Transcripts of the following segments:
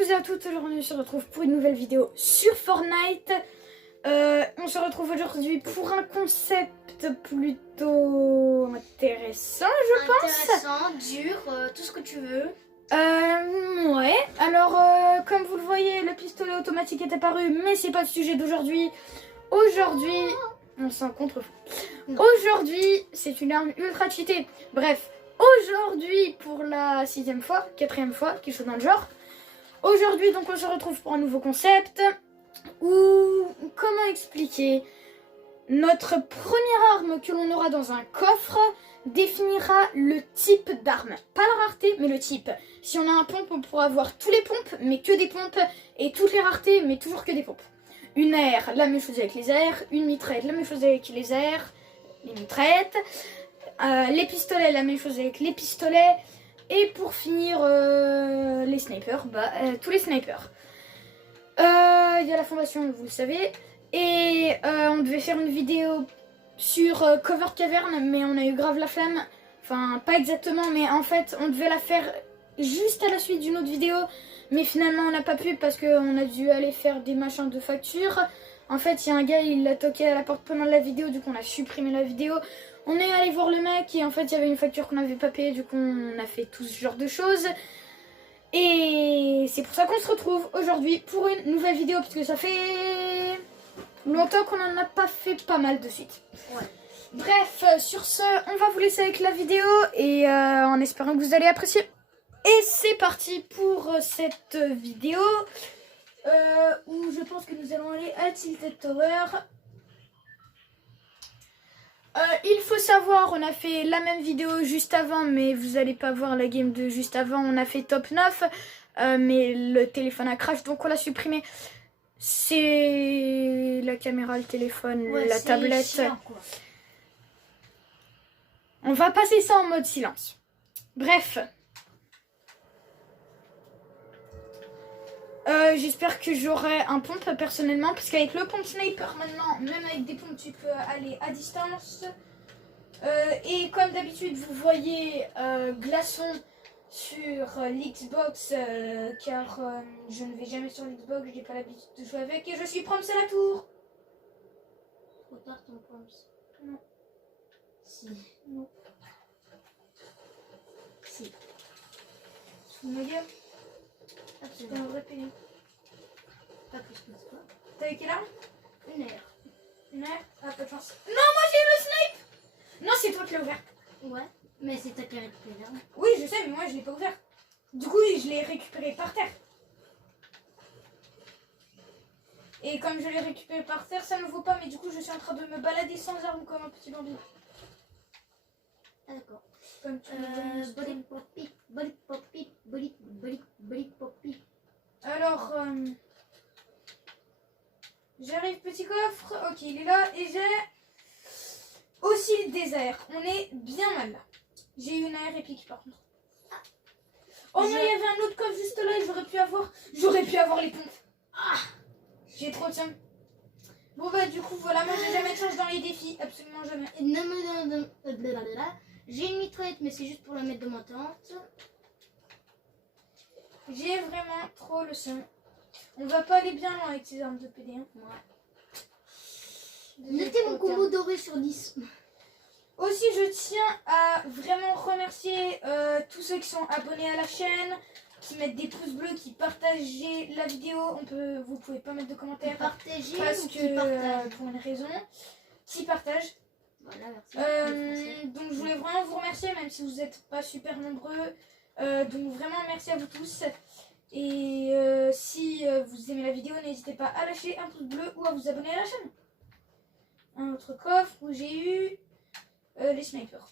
tous et à toutes, aujourd'hui on se retrouve pour une nouvelle vidéo sur Fortnite. On se retrouve aujourd'hui pour un concept plutôt intéressant, je pense. Intéressant, dur, tout ce que tu veux. Ouais, alors comme vous le voyez, le pistolet automatique est apparu, mais c'est pas le sujet d'aujourd'hui. Aujourd'hui, on s'en contrefou. Aujourd'hui, c'est une arme ultra cheatée. Bref, aujourd'hui, pour la 6e fois, 4e fois, quelque chose dans le genre. Aujourd'hui, donc, on se retrouve pour un nouveau concept. Ou, comment expliquer, notre première arme que l'on aura dans un coffre définira le type d'arme. Pas la rareté, mais le type. Si on a un pompe, on pourra avoir tous les pompes, mais que des pompes. Et toutes les raretés, mais toujours que des pompes. Une aire, la même chose avec les airs. Une mitraillette, la même chose avec les airs. Les mitraillettes. Les pistolets, la même chose avec les pistolets. Et pour finir, les snipers, tous les snipers. Il y a la fondation, vous le savez. Et on devait faire une vidéo sur Cover Cavern, mais on a eu grave la flemme. Enfin, pas exactement, mais en fait, on devait la faire juste à la suite d'une autre vidéo. Mais finalement, on n'a pas pu parce qu'on a dû aller faire des machins de facture. En fait, il y a un gars, il l'a toqué à la porte pendant la vidéo, du coup on a supprimé la vidéo. On est allé voir le mec et en fait, il y avait une facture qu'on n'avait pas payée, du coup on a fait tout ce genre de choses. Et c'est pour ça qu'on se retrouve aujourd'hui pour une nouvelle vidéo, parce que ça fait longtemps qu'on n'en a pas fait pas mal de suite. Ouais. Bref, sur ce, on va vous laisser avec la vidéo et en espérant que vous allez apprécier. Et c'est parti pour cette vidéo où je pense que nous allons aller à Tilted Tower. Il faut savoir, on a fait la même vidéo juste avant, mais vous allez pas voir la game de juste avant. On a fait top 9, mais le téléphone a crash, donc on l'a supprimé. C'est la caméra, le téléphone, Ouais, la tablette. Chiant, quoi. On va passer ça en mode silence. Bref. J'espère que j'aurai un pompe personnellement, parce qu'avec le pompe sniper maintenant, même avec des pompes, tu peux aller à distance. Et comme d'habitude, vous voyez Glaçon sur l'Xbox, car je ne vais jamais sur l'Xbox, j'ai pas l'habitude de jouer avec, et je suis proms à la tour. Trop tard ton proms. Non. Si. Non. Si. Sous ma gueule. Ah, c'est C'est un vrai pénis. pas plus que ça. T'avais quelle arme? Une aire. Une aire? Ah, pas de chance. Non, moi j'ai eu le snipe. Non, c'est toi qui l'as ouvert. Ouais. Mais c'est ta carré de l'arme. Oui, je sais, mais moi je l'ai pas ouvert. Du coup, je l'ai récupéré par terre. Et comme je l'ai récupéré par terre, ça ne vaut pas, mais du coup, je suis en train de me balader sans arme comme un petit bambin. Ah d'accord. Comme tu me Boli popi, boli popi, boli popi. Alors, j'arrive, petit coffre. Ok, il est là. Et j'ai aussi le désert. On est bien mal là. J'ai eu une aire épique par contre. Oh non, il y avait un autre coffre juste là et j'aurais pu avoir les pompes. Ah, j'ai trop de seum. Bon bah du coup voilà, moi j'ai jamais de chance dans les défis, absolument jamais. Non. J'ai une mitraillette, mais c'est juste pour la mettre dans ma tente. J'ai vraiment trop le seum. On va pas aller bien loin avec ces armes de PD. Hein. Ouais. Notez mon combo doré sur 10. Aussi, je tiens à vraiment remercier tous ceux qui sont abonnés à la chaîne, qui mettent des pouces bleus, qui partagent la vidéo. Vous pouvez pas mettre de commentaires Partagez parce ou que qui partage. pour une raison, qui partagent. Voilà, merci. Donc je voulais vraiment vous remercier, même si vous n'êtes pas super nombreux. Donc vraiment merci à vous tous. Et si vous aimez la vidéo, n'hésitez pas à lâcher un pouce bleu ou à vous abonner à la chaîne. Un autre coffre où j'ai eu les snipers.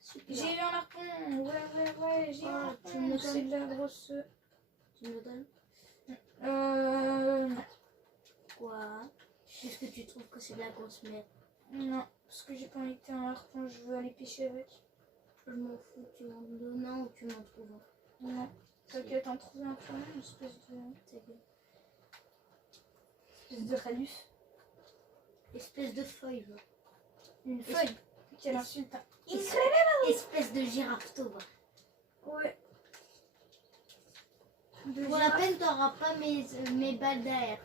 Super. J'ai eu un harpon. Ouais, j'ai eu un Tu harpon. me C'est donnes. de la grosse... Tu me le donnes? Non. Quoi? Est-ce que tu trouves que c'est de la grosse merde? Non, parce que j'ai pas envie que t'aies un harpon, je veux aller pêcher avec. Je m'en fous, tu m'en donnes un ou tu m'en trouves un? Non. T'inquiète, t'en trouver un quand même, espèce Ta gueule. de ralus. Espèce de feuille, va. Une feuille. Quelle insulte. Hein. Espèce de girafe, toi. Ouais. de Pour la girafe. peine, t'auras pas mes balles d'air.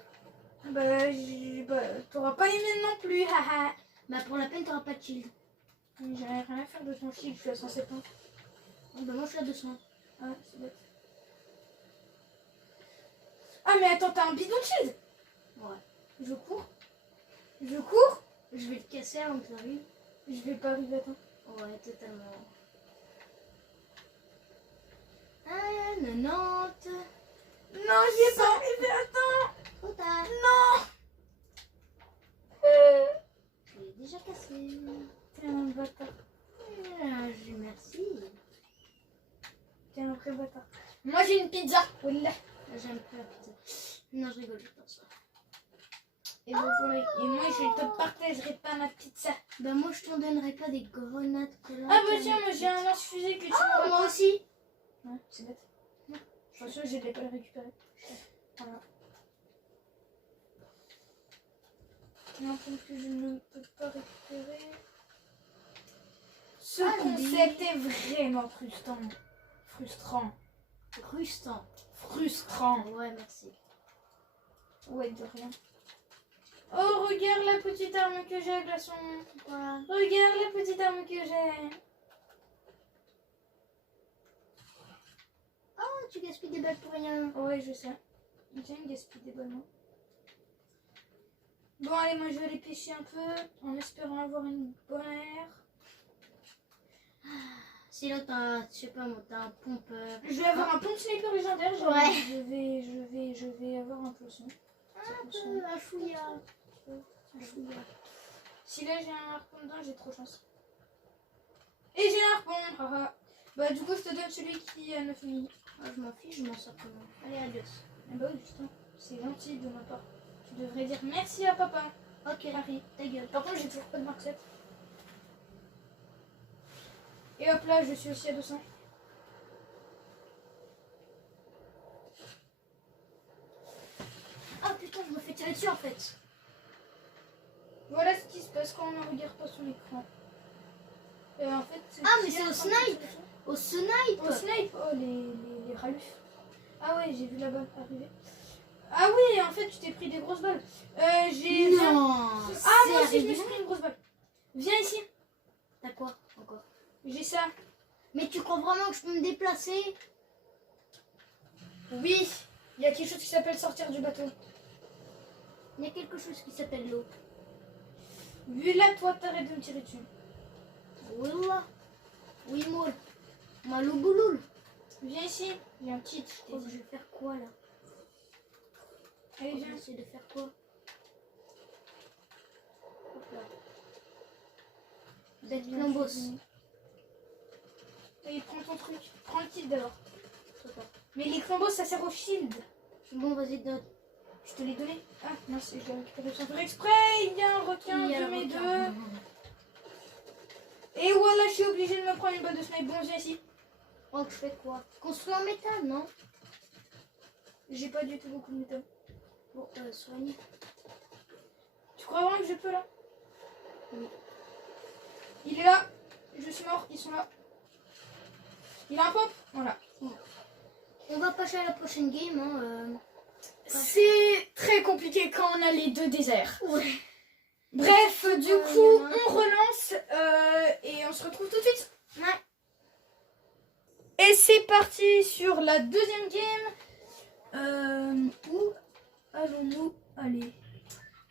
T'auras pas les miennes non plus, haha. Bah, pour la peine, t'auras pas de shield. J'ai rien à faire de ton shield, je suis à 170. Bah, moi, je suis à 200. Ah, c'est bête. Ah, mais attends, t'as un bidon de shield? Ouais. Je cours. Je cours. Je vais le casser avant que t'arrives. Je vais pas arriver, attends. Ouais, totalement. Ah, 90. Non, j'y ai pas arrivé, attends. Trop tard. Non. Je l'ai déjà cassé. T'es un bâtard. Merci. T'es un vrai bâtard. Moi, j'ai une pizza. Wallah. J'aime pas la pizza. Non, je rigole, je pense. Et, voilà. Et moi, je te partagerai pas ma pizza. Bah, moi, je t'en donnerai pas des grenades collantes. Ah, bah tiens, moi, j'ai un lance-fusée que tu m'as. Moi aussi. Ouais, c'est bête. De toute façon, je vais pas le récupérer. Voilà. Non, parce que je ne peux pas récupérer. Ce concept est vraiment frustrant. Frustrant. Rustant. Frustrant. Ouais, merci. Ouais, de rien. Oh, regarde la petite arme que j'ai, glaçon. Voilà. Regarde la petite arme que j'ai. Oh, tu gaspilles des balles pour rien. Ouais, je sais. J'aime gaspiller des balles, moi. Bon, allez, moi je vais aller pêcher un peu en espérant avoir une bonne air. Sinon, t'as, je sais pas moi, t'as un pompeur. Je vais avoir un pompe sniper légendaire. Ouais. Je vais avoir un poisson. Un chouïa. Un chouïa. Si là j'ai un harpon dedans, j'ai trop chance. Et j'ai un harpon. Haha. Bah, du coup, je te donne celui qui a 9000. Ah, je m'en fiche, je m'en sors comment. Allez, adios. Ah bah oui, putain. C'est gentil de ma part. Tu devrais dire merci à papa. Ok, Marie. ta gueule. Par contre, j'ai toujours pas de Mark 7. Et hop là, je suis aussi à 200. Ah putain, je me fais tirer dessus en fait. Voilà ce qui se passe quand on ne regarde pas son écran. En fait, Ah, mais c'est au snipe. Au snipe. Au snipe. Oh, les ralufs. Ah ouais, j'ai vu la balle arriver. Ah oui, en fait, tu t'es pris des grosses balles. J'ai... Non. Ah, moi aussi, je me suis pris une grosse balle. Viens ici. T'as quoi encore? J'ai ça. Mais tu crois vraiment que je peux me déplacer? Oui, il y a quelque chose qui s'appelle sortir du bateau. Il y a quelque chose qui s'appelle l'eau. Vu là, toi, t'arrêtes de me tirer dessus. Wallah. Oui, moi. Malou bouloul. Viens ici. Il y a un petit. Oh, je vais faire quoi là? Allez, Je vais viens. essayer de faire quoi? Hop là. Bête Clombos. Allez, prends ton truc. Prends le kit d'abord. Trop tard. Mais les combos, ça sert au shield. Bon, vas-y, donne. Je te l'ai donné. Ah, merci, je l'ai récupéré sans faire exprès. Il y a un requin Il y a de le mes requin. deux. Et voilà, je suis obligée de me prendre une balle de snipe. Bon, viens ici. Oh, je fais quoi? Construire en métal, non? J'ai pas du tout beaucoup de métal. Bon, soigne. Tu crois vraiment que je peux là? Oui. Il est là. Je suis mort. Ils sont là. Il a un pop. Voilà. On va passer à la prochaine game, hein. C'est très compliqué quand on a les deux déserts. Ouais. Bref, du il y coup, en a un. on relance et on se retrouve tout de suite. Ouais. Et c'est parti sur la deuxième game. Où allons-nous aller?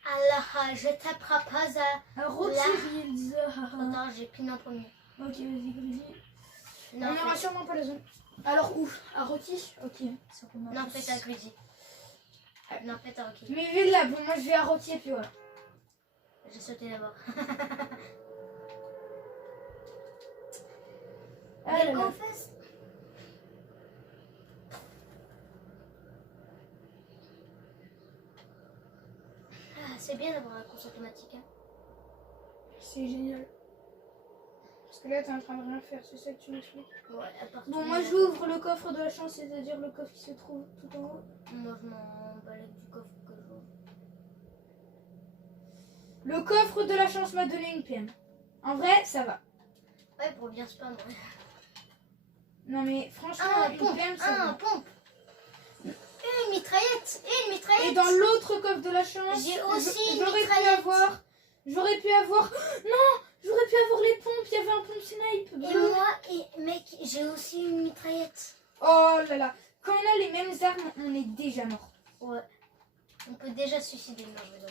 Allah, je t'apprends pas à... À Rocky Hills. Attends, j'ai pris en premier. Ok, vas-y, Greedy. Non, On n'aura sûrement pas la zone. Alors où? À Rocky? Ok. Ça commence. non, faites à Greedy. Non, faites à Rocky. Mais vu là, bon, moi je vais à Rocky et puis voilà. J'ai sauté d'abord. Ah, Quelle là, là. confesse. Ah, c'est bien d'avoir un course automatique. Hein. C'est génial. Parce que là, t'es en train de rien faire, c'est ça que tu m'expliques. Ouais, à part Bon, tout, moi j'ouvre le coffre de la chance, c'est-à-dire le coffre qui se trouve tout en haut. Moi, je m'en balèque du coffre que j'ouvre. Le coffre de la chance m'a donné une PM. En vrai, ça va. Ouais, pour bien spam. Ouais. Non mais franchement, Ah, une pompe. PM, ça Ah, va. pompe. mitraillette. Et une mitraillette. Et dans l'autre coffre de la chance, J'ai aussi une j'aurais pu mitraillette. avoir... J'aurais pu avoir... Non, j'aurais pu avoir les pompes. Il y avait un pompe snipe Et bleu. moi, mec, j'ai aussi une mitraillette. Oh là là. Quand on a les mêmes armes, on est déjà mort. Ouais. On peut déjà se suicider. Non, je rigole.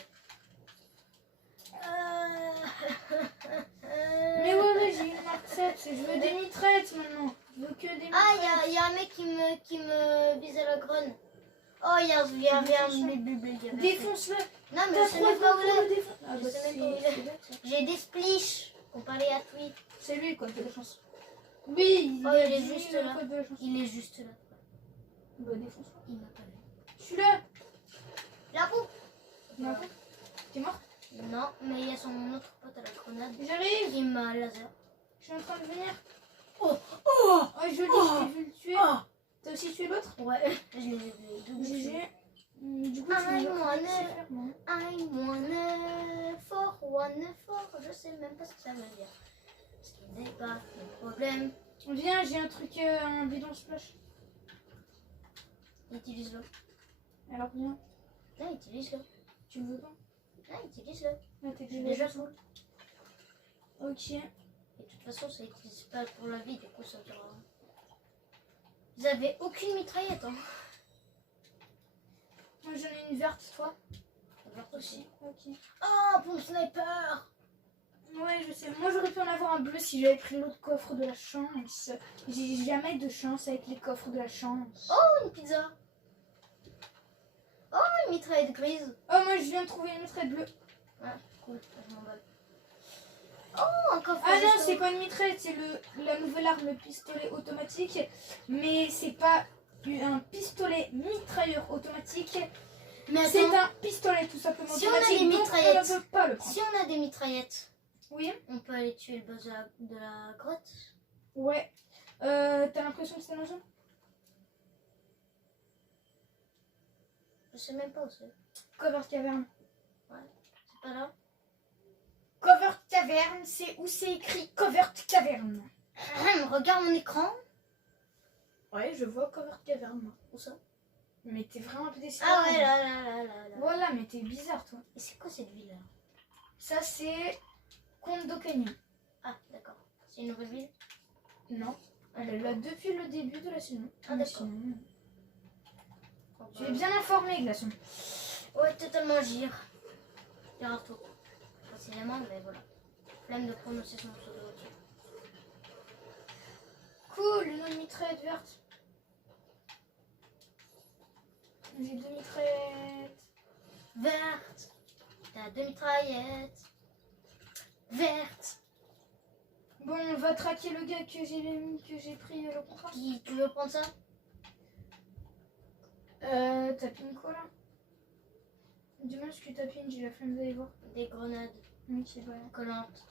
Mais ouais, j'ai une Mark 7. Je veux des mitraillettes maintenant. Je veux que des mitraillettes. Ah, il y a un mec qui me vise à la grogne. Oh, il y avait un bleu. Défonce-le. Non, mais T'as je sais trop même pas où de il est. le défoncer. Ah Je bah sais même pas où il est. c'est bête, ça. J'ai des splish. Comparé à Tweet. C'est lui quoi, de la chance. Oui, Oh, a il est dit juste le là. code de la chance. Il est juste là. Bah défonce-le. Il m'a pas vu. Je suis là. Là-haut. Non. T'es mort? Non, mais il y a son autre pote à la grenade. J'arrive. qui m'a laser. Je suis en train de venir. Oh, Oh joli, je t'ai vu le tuer. T'as aussi tué l'autre? ouais, je les ai vus. GG. Du coup, Ah, tu ils me m'ont vois un faire, moi. I wanna for one for. Je sais même pas ce que ça veut dire. Ce qui n'est pas le problème. Viens, j'ai un truc, un bidon splash. Utilise-le. Alors viens, Là, utilise-le. tu me veux pas? Là, utilise-le. Là, t'es Je suis déjà full. Ok. Et de toute façon, ça n'utilise pas pour la vie, du coup, ça dure. Vous avez aucune mitraillette, hein. Moi j'en ai une verte, toi Verte aussi. Ok. Oh, pompe sniper. Ouais, je sais. Moi j'aurais pu en avoir un bleu si j'avais pris l'autre coffre de la chance. J'ai jamais de chance avec les coffres de la chance. Oh, une pizza. Oh, une mitraillette grise. Oh, moi je viens de trouver une mitraille bleue. Ouais, cool, je m'emballe. Oh, un coffre. Ah non, juste c'est pas une mitraille, c'est la nouvelle arme, le pistolet automatique. Mais c'est pas un pistolet mitrailleur automatique. Mais C'est attends, un pistolet tout simplement Si on a automatique. des donc mitraillettes. on ne peut pas le prendre. si on a des mitraillettes, Oui. on peut aller tuer le boss de la grotte. Ouais. T'as l'impression que c'est dans zone? Je sais même pas où c'est. Cover caverne. C'est pas là. Cover caverne, c'est où c'est écrit Cover caverne. Regarde mon écran. Ouais, je vois Cover caverne. Où ça? Mais t'es vraiment un peu déçu. Ah ouais, là. Voilà, mais t'es bizarre toi. Et c'est quoi cette ville là? Ça c'est Kondo Canyon. Ah, d'accord. C'est une nouvelle ville? Non. Elle est là depuis le début de la saison. Ah, Mais d'accord. sinon, Oh, tu es bien informé, Glaçon. Ouais, totalement gire. Il y a un tout. Précisément, mais voilà. Flemme de prononcer son pseudo aussi. Cool, une autre mitraillette verte. J'ai 2 mitraillettes. Verte. T'as 2 mitraillettes. Verte. Bon, on va traquer le gars que j'ai pris le contrat. Tu veux prendre ça? T'as pin quoi là? Dis-moi ce que t'as pin, j'ai la flemme d'aller voir. Des grenades Ok, bah collantes.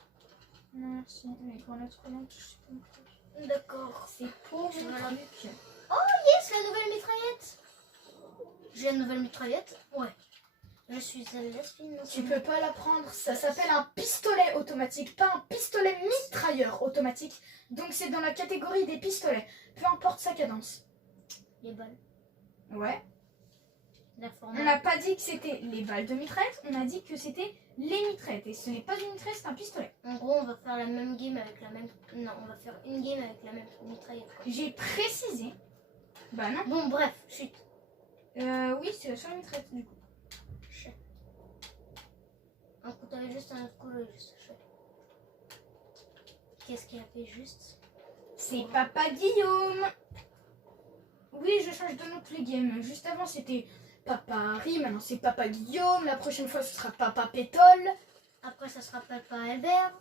non, merci. Les grenades collantes, je sais pas mon truc. D'accord. C'est pour Je mon vais la- truc. Yes, la nouvelle mitraillette. J'ai la nouvelle mitraillette. Ouais. Je suis à l'espine. Tu peux pas la prendre, ça s'appelle un pistolet automatique, pas un pistolet mitrailleur automatique. Donc c'est dans la catégorie des pistolets, peu importe sa cadence. Les balles. Ouais. La On forme. n'a pas dit que c'était les balles de mitraillette, on a dit que c'était les mitraillettes. Et ce n'est pas une mitraillette, c'est un pistolet. En gros, on va faire la même game avec la même. Non, on va faire une game avec la même mitraillette. quoi. J'ai précisé. Bah non. Bon, bref, chut. Oui, c'est la seule mitraillette du coup. Chut. Un coup, t'avais juste un autre coup, là, juste. Chut. Qu'est-ce qu'il a fait juste? C'est Papa Guillaume. Oui, je change de nom tous les games. Juste avant, c'était Papa Harry, maintenant c'est Papa Guillaume. La prochaine fois, ce sera Papa Pétole. Après, ça sera Papa Albert.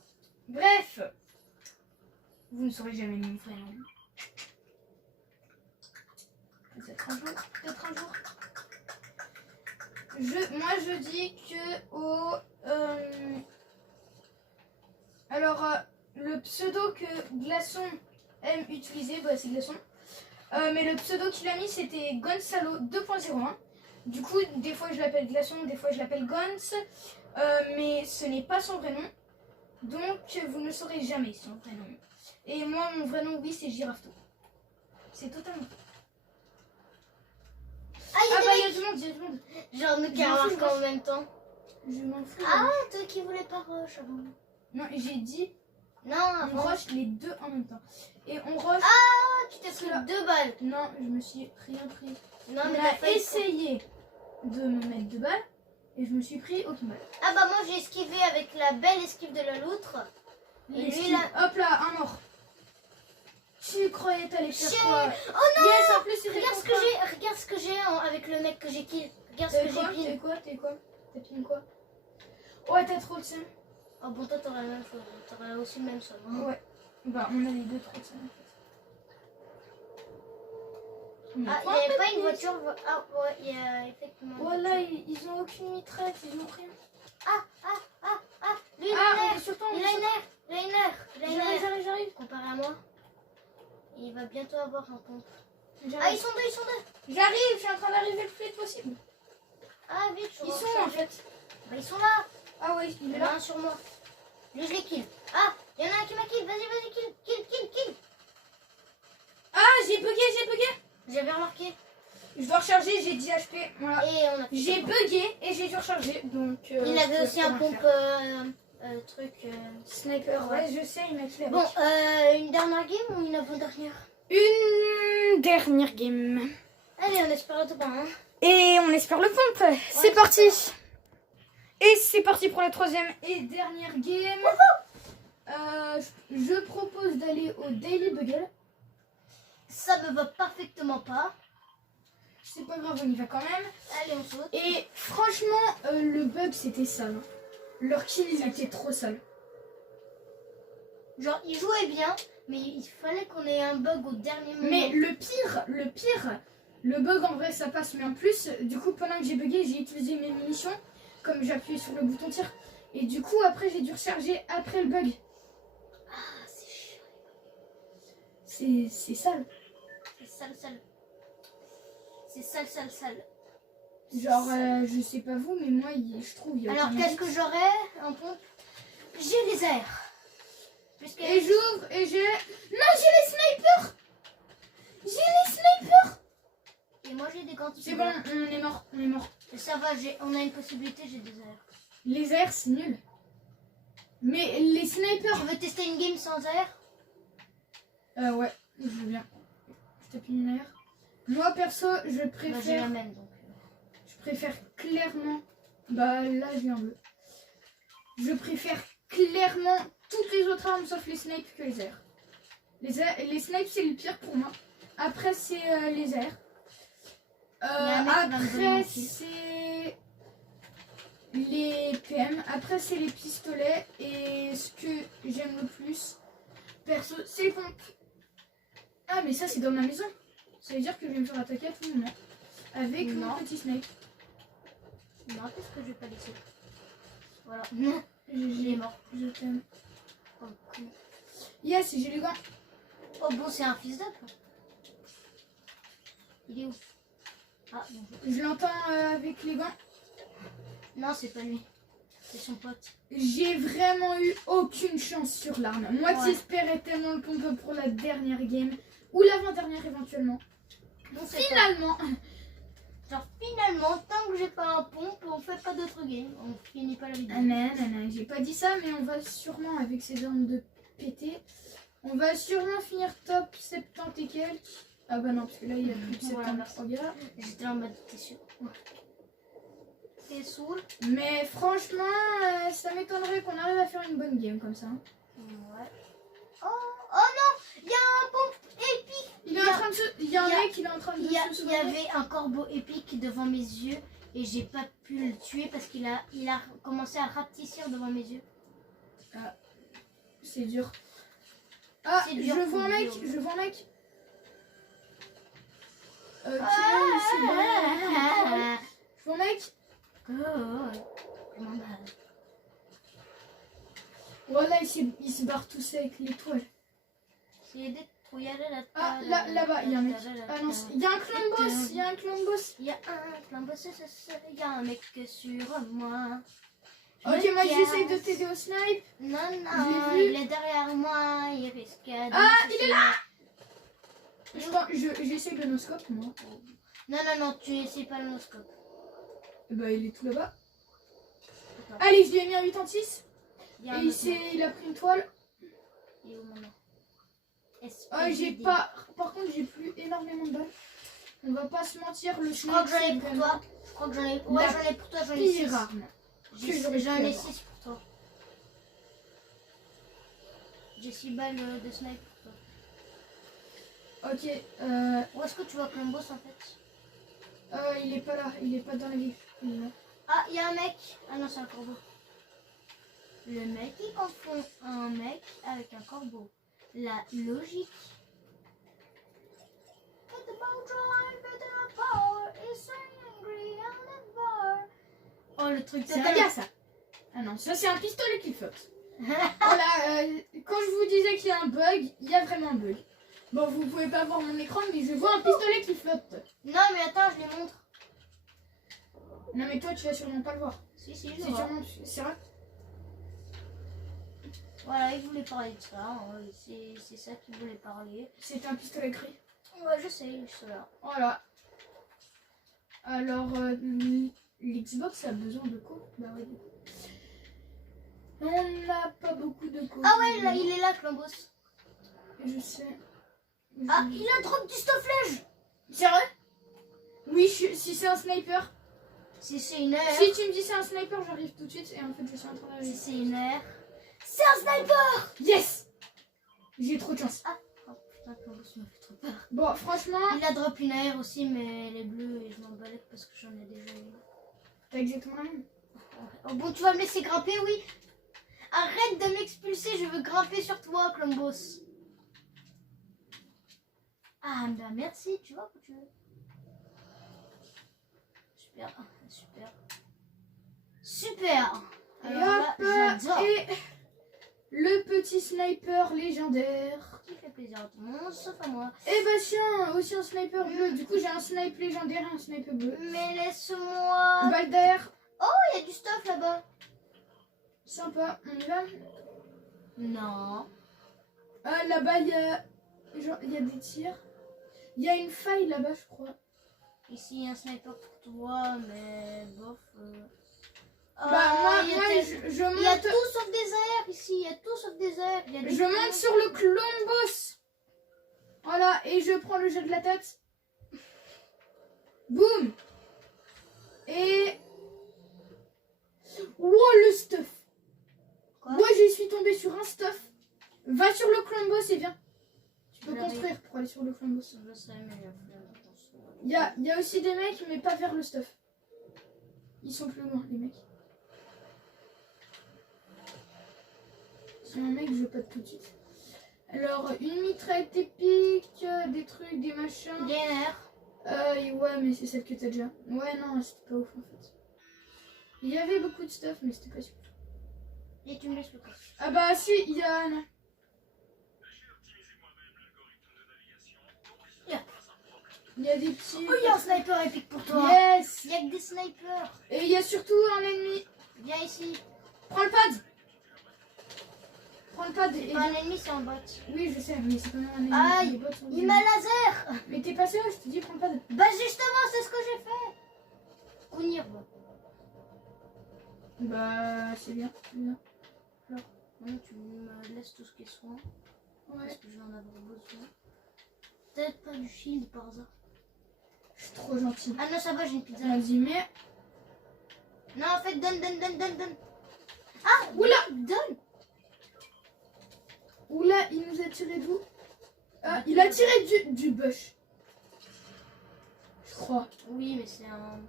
Bref, vous ne saurez jamais mon frère. Peut-être un jour, peut-être un jour. Moi, je dis que au... le pseudo que Glaçon aime utiliser, bah, c'est Glaçon. Mais le pseudo qu'il a mis, c'était Gonzalo 2.01. Du coup, des fois je l'appelle Glaçon, des fois je l'appelle Gons. Mais ce n'est pas son vrai nom. Donc, vous ne saurez jamais son vrai nom. Et moi, mon vrai nom, oui, c'est Girafto. C'est totalement. Ah, il y a Ah des bah, mecs. il y a du monde. il y a tout le monde. Genre nous qui Je m'en fous, remarquons en même temps. Je m'en fous. Ah, toi qui voulais pas rush avant. Non, j'ai dit, Non, on avant. rush les deux en même temps. Et on rush. Ah, tu t'es pris Cela- 2 balles. Non, je me suis rien pris. Non, On mais a t'as failli. essayé de me mettre 2 balles et je me suis pris aucune balle. Ah bah moi j'ai esquivé avec la belle esquive de la loutre. Et lui Esquive. là. Hop là, un mort. Tu croyais t'allais faire Shit. quoi? Oh non. Yes, en plus, il Regarde ce que j'ai, regarde ce que j'ai avec le mec que j'ai kill. Regarde ce que j'ai pin. T'es quoi? T'as pin quoi? Ouais, t'as trop le seum. Oh bon, toi t'aurais la même chose. T'aurais aussi le même seum. Hein. Ouais. Bah, on a les deux trop le seum. Ah, il n'y avait pas une voiture. Ah ouais, il y a effectivement. une Voilà, voiture. ils ont aucune mitraille, ils ont rien. Lui il a Ah, une on air. est sur toi, on Il est a sur une toi. air. Il a une air. Il a une air. J'arrive. Comparé à moi, il va bientôt avoir un pompe. Ah, ils J'arrive. sont deux. J'arrive, je suis en train d'arriver le plus vite possible. Ah, vite, je Ils sont recharge. en fait. Bah, ils sont là. Ah ouais, il Il est y en a là. un sur moi. Lui, je l'ai kill. Ah, il y en a un qui m'a kill. Vas-y, kill. Ah, j'ai bugué. J'avais remarqué. Je dois recharger, j'ai 10 HP. Voilà. Et on a fait J'ai ça. bugué et j'ai dû recharger. Donc, Il je avait peux aussi un rien pompe faire. truc. Sniper, ouais, je sais, il m'a tué avec. Bon, une dernière game ou une avant-dernière? Une dernière game. Allez, on espère le point. Hein. Et on espère le pompe. C'est parti. Et c'est parti pour la troisième et dernière game. Je propose d'aller au Daily Bugle. Ça me va parfaitement pas. C'est pas grave, on y va quand même. Allez, on saute. Et franchement, le bug c'était sale. Hein. Leur kill il était trop sale. Genre, il jouait bien, mais il fallait qu'on ait un bug au dernier moment. Mais le pire, le bug en vrai ça passe. Mais en plus, du coup, pendant que j'ai bugué, j'ai utilisé mes munitions. Comme j'ai appuyé sur le bouton tir. Et du coup, après, j'ai dû recharger après le bug. Ah, c'est chiant. C'est sale. C'est sale. C'est sale. Genre, je sais pas vous, mais moi, je trouve. Il y a Alors, aucun qu'est-ce mérite. que j'aurais en pompe? J'ai les airs. Puisque... Et j'ouvre et j'ai. Non, j'ai les snipers. Et moi, j'ai des gants. C'est bon, on est mort. Ça va, on a une possibilité, j'ai des airs. Les airs, c'est nul. Mais les snipers. Tu veux tester une game sans air? Ouais, je veux bien. Je tape une air. Moi, perso, je Bah, j'ai la préfère. même, donc. Je préfère clairement. Bah là, j'ai un bleu. Je préfère clairement toutes les autres armes sauf les snipes que les airs. Les snipes, c'est le pire pour moi. Après, c'est les airs. y a un mec qui va me donner mon Après, kill. c'est les PM. Après, c'est les pistolets. Et ce que j'aime le plus, perso, c'est les pompes. Ah, mais ça, c'est dans ma maison. Ça veut dire que je vais me faire attaquer à tout moment. Avec Non. mon petit snipe. Non, qu'est-ce que je vais pas laisser? Voilà. Non, il est J'ai mort. Je t'aime. Oh, con. Yes, j'ai les gants. Oh bon, c'est un fils d'up. Il est où? Ah, bon. Je l'entends avec les gants. Non, c'est pas lui. C'est son pote. J'ai vraiment eu aucune chance sur l'arme. Moi qui Ouais. espérais tellement le pompe pour la dernière game. Ou l'avant-dernière éventuellement. Donc, c'est Finalement. genre, finalement, tant que j'ai pas un pompe, on fait pas d'autres games. On finit pas la vidéo. Ah non, j'ai pas dit ça, mais on va sûrement, avec ces armes de pété, on va sûrement finir top 70 et quelques. Ah bah non, parce que là il y a plus de Voilà, 73 gars. J'étais en mode, t'es sûr? T'es saoul? Mais franchement, ça m'étonnerait qu'on arrive à faire une bonne game comme ça. Ouais. Oh non! Il y a un pompe épique! Il est en train de se... Il y a un il y a- mec, il est en train de Il se y sauver. avait un corbeau épique devant mes yeux et j'ai pas pu le tuer parce qu'il a commencé à rapetisser devant mes yeux. C'est dur. Ah, C'est dur je pour vois un le mec, dur. je vois un mec. Ok, Ah, c'est bon. Je vois un mec. Je m'en bats. Voilà, il se barre tout seul avec l'étoile. C'est des trouilles. Ah, là-bas, il y a un mec. Ah non, il y a un clan de boss, il y a un clan de boss. Il y a un flambeau, il y a un mec sur moi. Ok, moi j'essaye de t'aider au snipe. Non, Je non, l'ai vu. il est derrière moi, il risque de... Ah, il est là. J'essaye le noscope, moi. Non, tu essaies pas le noscope. Bah il est tout là-bas. D'accord. Allez, je lui ai mis un 86. Il y a Et un il, autre mec. il a pris une toile. Il est où maintenant? J'ai SPJD. pas. Par contre, j'ai plus énormément de balles. On va pas se mentir, le Je crois que j'en ai c'est pour vraiment toi. Je crois que j'en ai. Ouais, La j'en ai pour toi, j'en ai 6. pire arme. que j'aurais pu J'en ai avoir. 6 pour toi. J'ai 6 balles de snipe pour toi. Ok, Où est-ce que tu vois Columbus en fait? il est pas là, il est pas dans la ville. Il est là. Ah, il y a un mec. Ah non, c'est un corbeau. Le mec, il confond un mec avec un corbeau. La logique. Oh, le truc C'est un gars ça. Ah non, ça c'est un pistolet qui flotte. Voilà, quand je vous disais qu'il y a un bug, il y a vraiment un bug. Bon, vous pouvez pas voir mon écran, mais je vois un pistolet qui flotte. Non, mais attends, je les montre. Non mais toi tu vas sûrement pas le voir. Si, je C'est vois. sûrement... C'est vrai. Voilà, il voulait parler de ça. Hein. C'est ça qu'il voulait parler. C'est un pistolet gris. Ouais, je sais, je suis là. Voilà. Alors, l'Xbox a besoin de quoi? Bah ouais. On n'a pas beaucoup de quoi. Ah ouais, là, il est là, Columbus. Je sais. Ah, il a drop du stoflège. C'est vrai? Oui, si c'est un sniper. Si c'est une heure. Si tu me dis c'est un sniper, j'arrive tout de suite et en fait je suis en train Si d'arriver. c'est une heure. C'est un sniper. Yes! J'ai trop de chance. Ah, oh putain, Columbus m'a fait trop peur. Bon, franchement, Il a drop une air aussi, mais elle est bleue et je m'en balèque parce que j'en ai déjà une. t'as exactement la même. Oh bon, tu vas me laisser grimper, oui? Arrête de m'expulser, je veux grimper sur toi, Columbus. Ah, bah merci, tu vois, quand tu veux. Super, super. Super! Et Alors là, hop, j'adore. et le petit sniper légendaire. Qui fait plaisir à tout le monde, sauf à moi. Et bah tiens, aussi un sniper bleu. Du coup, j'ai un snipe légendaire et un sniper bleu. Mais laisse-moi. Balle d'air, Il y a du stuff là-bas. sympa. On y va. Non. Ah, là-bas, il y a... Genre, il y a des tirs. Il y a une faille là-bas, je crois. Ici, il y a un sniper pour toi, mais bof. Bah, moi, il y a moi, tel- je il y a monte... tout sauf des airs ici, il y a tout sauf des airs. Il y a des Je monte sur le Columbus. Voilà, et je prends le jet de la tête. Boum. Et... Wow, le stuff. Quoi? Moi, je suis tombée sur un stuff. Va sur le Columbus et viens. Tu peux J'arrive. construire pour aller sur le Columbus. Je sais, mais il y a plein de construire. Il y a aussi des mecs, mais pas vers le stuff. Ils sont plus loin, les mecs. C'est un mec, je pète tout de suite. Alors, une mitraillette épique, des trucs, des machins. Il y a un air. Ouais, mais c'est celle que t'as déjà. Ouais, non, c'était pas ouf en fait. Il y avait beaucoup de stuff, mais c'était pas super. Et tu me laisses le coffre. Ah bah si, il y a... Non. Yeah. Il y a des petits... Oh, il y a un sniper épique pour toi. Yes. Il y a que des snipers. Et il y a surtout un ennemi. Viens ici. Prends le pad. Prends le pad C'est et... pas un ennemi, c'est un bot. Oui, je sais, mais c'est quand même un ennemi. Aïe, Les bots sont Il des m'a ennemis. laser. Mais t'es passé où? Je t'ai dit prends le pad. Bah justement, c'est ce que j'ai fait. Counir, bah. Bah, c'est bien, c'est bien. Non, tu me laisses tout ce qui est soin. Ouais, Parce que je vais en avoir besoin. Peut-être pas du shield par hasard. je suis trop gentil. Ah non, ça va, j'ai une pizza. Vas-y, mais... Non, en fait, donne. Ah, Oula. donne. Oula, il nous a tiré d'où? Ah, il a tiré du bush. Je crois. Oui, mais c'est un...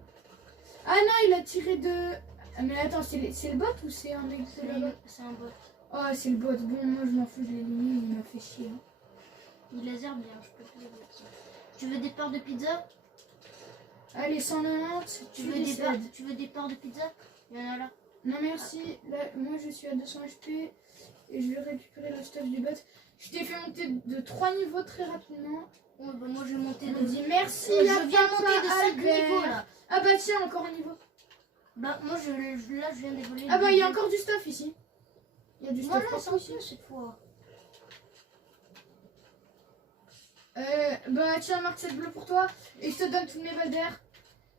Ah non, il a tiré de... Ah, mais attends, c'est le bot ou c'est un mec de là-bas? C'est un bot. Oh, c'est le bot. Bon, moi je m'en fous, je l'ai éliminé, il m'a fait chier. Hein. Il laser bien, je peux plus le dire ça. Tu veux des parts de pizza? Allez, 190, Tu tu veux des parts, décèdes. tu veux des parts de pizza? Il y en a là. Non merci, là, moi je suis à 200 HP et je vais récupérer le stuff du bot. Je t'ai fait monter de 3 niveaux très rapidement. Ouais, bah moi je vais monter On de... dit merci Je à viens papa monter de 5 Albert. niveaux là. Ah bah tiens, encore un niveau. Bah moi là je viens d'évoluer. Ah bah il y a encore du stuff ici. Il y a du Moi stuff là, c'est partout ici. mieux cette fois. Bah tiens, marque cette bleue pour toi et je te donne toutes mes balles d'air.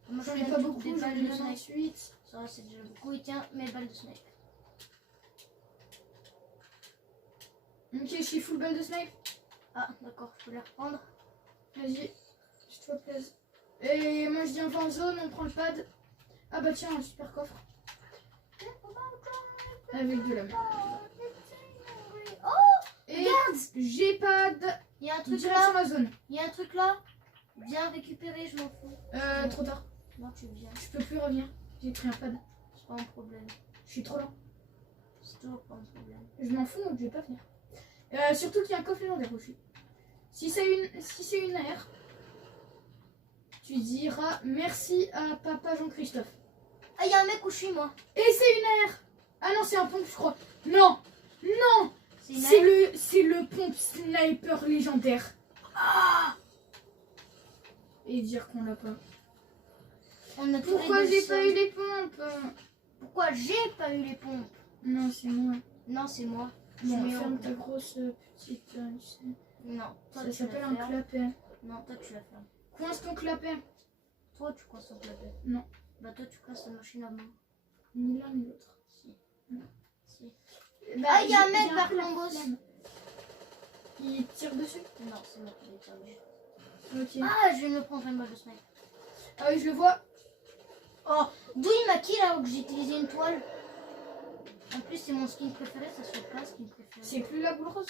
Moi, J'en ai donne pas toutes beaucoup, des j'en balles ai de déjà snipe. 28. Ça va, c'est déjà beaucoup. Et tiens, mes balles de snipe. Ok, je suis full balle de snipe. Ah, d'accord, je peux les reprendre. Vas-y, je te plaise. Et moi je dis on va en zone, on prend le pad. Ah bah tiens, un super coffre. Avec de la merde. Et regarde, j'ai pad. il y a un truc Direction là. la zone. Il y a un truc là. Viens récupérer, je m'en fous. Trop tard. Non, tu viens. Je peux plus revenir. J'ai pris un pad. C'est pas un problème. Je suis trop lent. C'est toujours pas un problème. Je m'en fous donc je vais pas venir. Surtout qu'il y a un coffre légendaire aussi. Si c'est une R, tu diras merci à papa Jean-Christophe. Ah, il y a un mec où je suis moi. Et c'est une R. Ah non, c'est un pompe, je crois. Non, non, C'est une c'est le pompe sniper légendaire. Ah. Et dire qu'on l'a pas. On a tous Pourquoi les deux j'ai pas seuls. eu les pompes? Pourquoi j'ai pas eu les pompes? Non, c'est moi. Non, c'est moi. Bon, mets ferme en- ta grosse petite. Non, toi Ça tu s'appelle la un fermes. clapet. Non, toi tu la fermes. Coince ton clapet. Toi tu coinces ton clapet. Non. Bah toi tu coinces ta machine à main. Ni l'un ni l'autre. Si. Non. Si. Bah, Ah, il y a un j'ai mec peu par la Colombos. flemme. Il tire dessus. Non, c'est moi qui l'ai perdu. Ok. Ah, je viens de me prendre une balle de snipe. Ah oui, je le vois. Oh, d'où il m'a kill là où j'ai utilisé une toile. En plus, c'est mon skin préféré, ça se fait pas skin préféré. C'est plus la boule rose.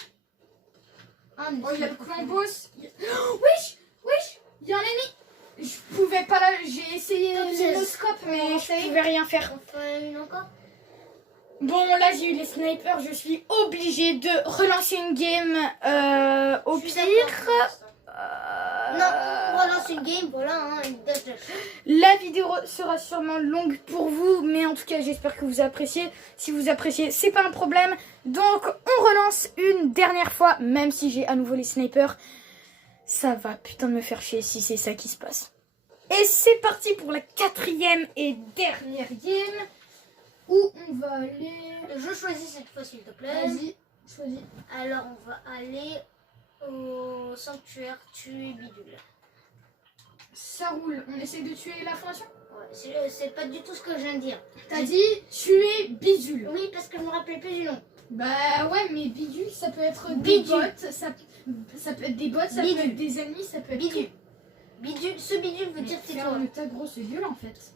Ah, mais Oh, il y a le c'est préféré. Clambos. Oh, wesh, wesh, il y a un ennemi. Je pouvais pas là, j'ai essayé Top le 16. no-scope, mais On je fait pouvais rien faire. On fait une encore. Bon, là j'ai eu les snipers, je suis obligée de relancer une game au Je suis pire. d'accord pour l'instant. Non, on relance une game, voilà, hein, une dash dash. La vidéo sera sûrement longue pour vous, mais en tout cas j'espère que vous appréciez. Si vous appréciez, c'est pas un problème. Donc on relance une dernière fois, même si j'ai à nouveau les snipers. Ça va putain de me faire chier si c'est ça qui se passe. Et c'est parti pour la 4e et dernière game. Où on va aller. Je choisis cette fois, s'il te plaît. Vas-y, choisis. Alors, on va aller au sanctuaire tuer bidule. Ça roule, on essaie de tuer la fondation. Ouais, c'est pas du tout ce que je viens de dire. T'as dit tuer bidule. Oui, parce que je me rappelle plus du nom. Bah ouais, mais bidule, ça peut être des Bidule. bots, ça peut être des bots, ça Bidule. peut être des ennemis, ça peut être Bidule. Bidule, ce bidule veut Mais dire que c'est toi. ferme ta grosse gueule en fait.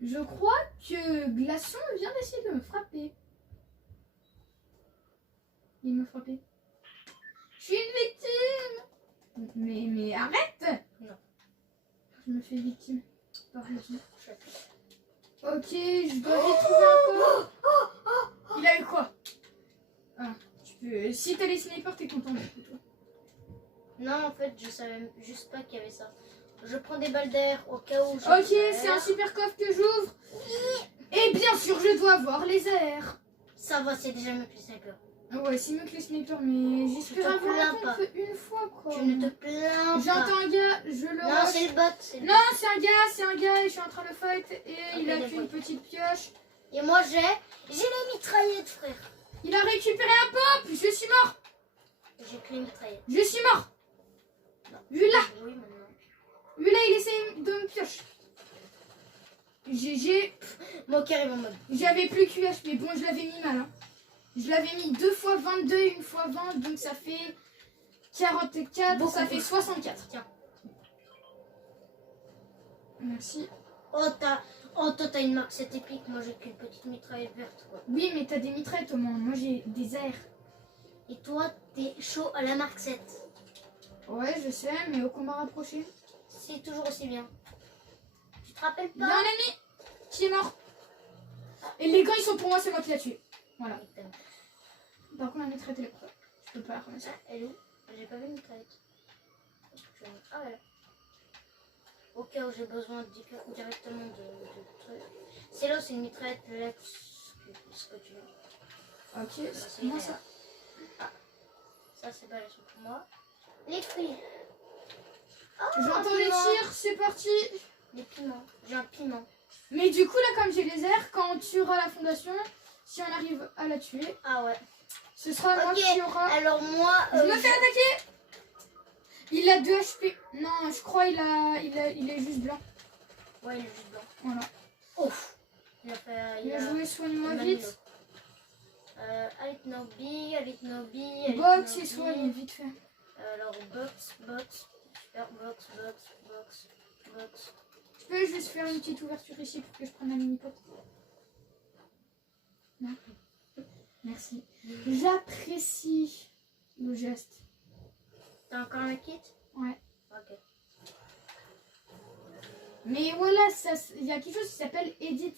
Je crois que Glaçon vient d'essayer de me frapper. Il m'a frappé. Je suis une victime. Mais arrête. Non. Je me fais victime. Par Rudy. Je sais. Ok, je dois vite trouver un corps. Il a eu quoi? Ah, tu peux. Si t'as les snipers, t'es content du coup, toi. Non, en fait, je savais juste pas qu'il y avait ça. Je prends des balles d'air au cas où. Ok, c'est un super coffre que j'ouvre. Et bien sûr, je dois avoir les airs. Ça va, c'est déjà mieux que les snipers. Ah ouais, c'est mieux que les snipers, mais j'espère te avoir plains un pas. pompe une fois quoi. Tu ne te plains pas. J'entends un gars, je le Non, rush. c'est le bot. c'est le Non, c'est un gars, et je suis en train de le fight et il a Ok, qu'une petite pioche. Et moi, j'ai les mitraillettes, frère. Il a récupéré un pompe, je suis mort. J'ai que les mitraillettes. Je suis mort. Non. Vu là, Oui, maintenant. lui là, il essaie de me pioche. Moi, carrément mode. J'avais plus QH, mais bon, je l'avais mis mal. Hein. Je l'avais mis 2 fois 22, 1 fois 20, donc ça fait 44, Beaucoup. ça fait 64. Tiens. Merci. Oh, toi, t'as une marque 7 épique. Moi, j'ai qu'une petite mitraillette verte, quoi. Oui, mais t'as des mitraillettes au moins. Moi, j'ai des airs. Et toi, t'es chaud à la marque 7. Ouais, je sais, mais au combat rapproché. C'est toujours aussi bien. Tu te rappelles Il y a pas? un ennemi qui est mort. Et les gants, ils sont pour moi, c'est moi qui l'a tué. Voilà. Par contre, la mitraillette, elle est pour toi. Je peux pas la remettre. Ah, elle est où? J'ai pas vu une mitraillette. Ah, ouais. Au cas où j'ai besoin directement de trucs. C'est là où c'est une mitraillette Lex. Ce que tu veux. Ok, c'est moi ça. Ça, c'est pas les trucs pour moi. Les fruits. Oh, J'entends un les piment. tirs, c'est parti. Les piments. J'ai un piment. Mais du coup, là, comme j'ai les airs, quand on tuera la fondation, si on arrive à la tuer, Ah ouais. ce sera moi Ok, qui aura. alors moi... Je me fais attaquer. Il a 2 HP. Non, je crois il est juste blanc. Ouais, il est juste blanc. Voilà. Ouf. Il a fait... Il a joué soigne-moi il a vite. mis Alec Nobi, Box, il soigne vite fait. Alors, box, super, box. Je peux juste faire une petite ouverture ici pour que je prenne la mini-pot. Non. Merci. J'apprécie le geste. T'as encore un kit? Ouais. Ok. Mais voilà, il y a quelque chose qui s'appelle Edit.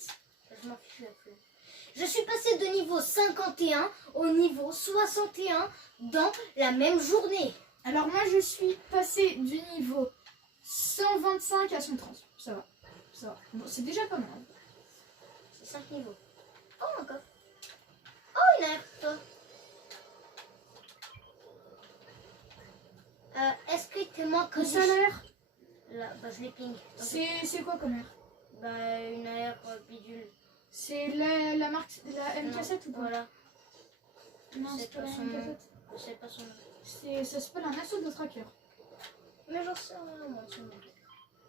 Je m'en fiche la plus. Je suis passé de niveau 51 au niveau 61 dans la même journée. Alors moi, je suis passée du niveau 125 à 130. Ça va. Ça va. Bon, c'est déjà pas mal. C'est 5 niveaux. Oh, encore. Oh, une air, toi. Est-ce que t'es moins que Que ça a l'air. Là, bah je les ping. C'est quoi comme air? Bah une air bidule. C'est la marque, la MK7 ou pas? Voilà. Non, C'est c'est pas pas la son MK7. nom. Je sais pas son nom. Ça s'appelle un assaut de tracker. Mais j'en sais rien, moi, son nom.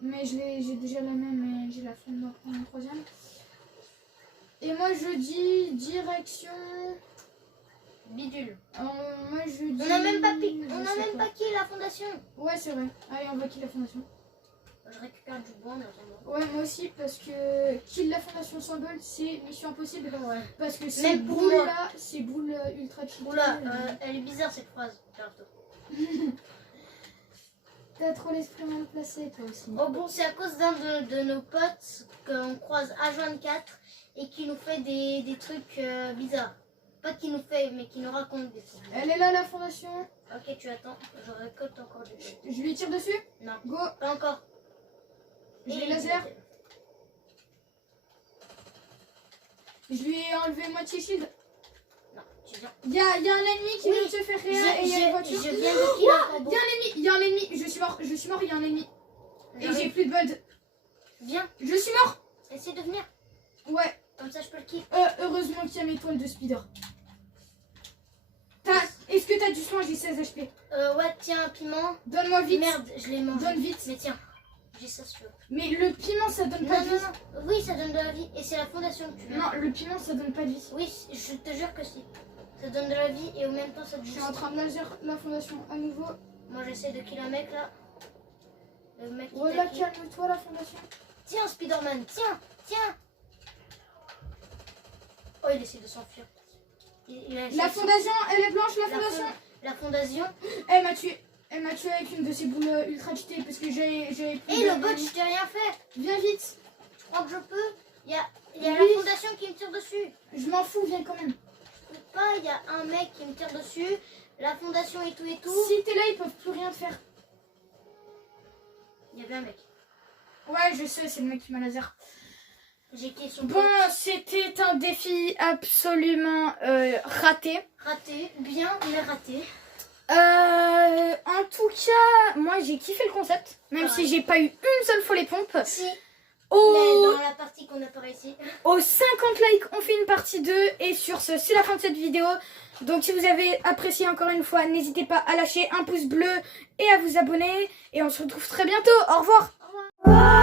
Mais j'ai déjà la même et j'ai la flemme d'en prendre une troisième. Et moi je dis direction... Bidule. moi je dis... On a même pas je sais pas qui est la fondation. Ouais, c'est vrai. Allez, on va kill la fondation. Je récupère du bois en attendant. Ouais, moi aussi, parce que kill la fondation sans bol, c'est mission impossible. Ouais. Parce que ces Même pour boules moi. là, ces boules ultra cheatées. Oula, elle est bizarre cette phrase. T'as trop l'esprit mal placé, toi aussi. Oh bon, c'est à cause d'un de nos potes qu'on croise H24 et qui nous fait des trucs bizarres. Pas qui nous fait, mais qui nous raconte des trucs. Elle est là, la fondation. Ok, tu attends, je récolte encore du bois. Je lui tire dessus. Non, Go. pas encore. Je l'ai laser. Je lui ai enlevé moitié shield. Non, tu viens. Il y a un ennemi qui vient de se faire rien et il y a une voiture. Je viens de kill un corbeau. Il y a un ennemi, je suis mort, il y a un ennemi. Et j'ai plus de build. Viens, Je suis mort. essaie de venir. Ouais, Comme ça, je peux le kill. heureusement qu'il y a mes toiles de speeder. Est-ce que t'as du soin? J'ai 16 HP. Ouais, tiens, un piment. Donne-moi vite. Merde, je l'ai mangé. Donne vite. Mais tiens, j'ai ça si tu veux. Mais le piment ça donne pas de vie. Non. Oui, ça donne de la vie. Et c'est la fondation que tu veux. Non, le piment ça donne pas de vie. Oui, je te jure que si. Ça donne de la vie et au même temps ça te Je joue. suis en train de laser la fondation à nouveau. Moi j'essaie de kill un mec là. Le mec qui Voilà, t'a kill. calme-toi la fondation. Tiens, Spider-Man, tiens. Oh, il essaie de s'enfuir. La fondation, elle est blanche, la fondation. La fondation. Elle m'a tué. Elle m'a tué avec une de ces boules ultra cheatées parce que j'ai plus Et de- le bot, je t'ai rien fait. Viens vite. Je crois que je peux. Il y a Oui. la fondation qui me tire dessus. Je m'en fous, viens quand même. Je peux pas, il y a un mec qui me tire dessus. La fondation et tout. Si t'es là, ils peuvent plus rien te faire. Il y avait un mec. Ouais, je sais, c'est le mec qui m'a laser. J'ai kill son Bon, pote. c'était un défi absolument raté. Raté, bien, mais raté. En tout cas, moi j'ai kiffé le concept, même Ouais. si j'ai pas eu une seule fois les pompes. Si, Au, mais dans la partie qu'on a pas réussi. aux 50 likes, on fait une partie 2. Et sur ce, c'est la fin de cette vidéo. Donc si vous avez apprécié encore une fois, n'hésitez pas à lâcher un pouce bleu et à vous abonner. Et on se retrouve très bientôt. Au revoir. Au revoir.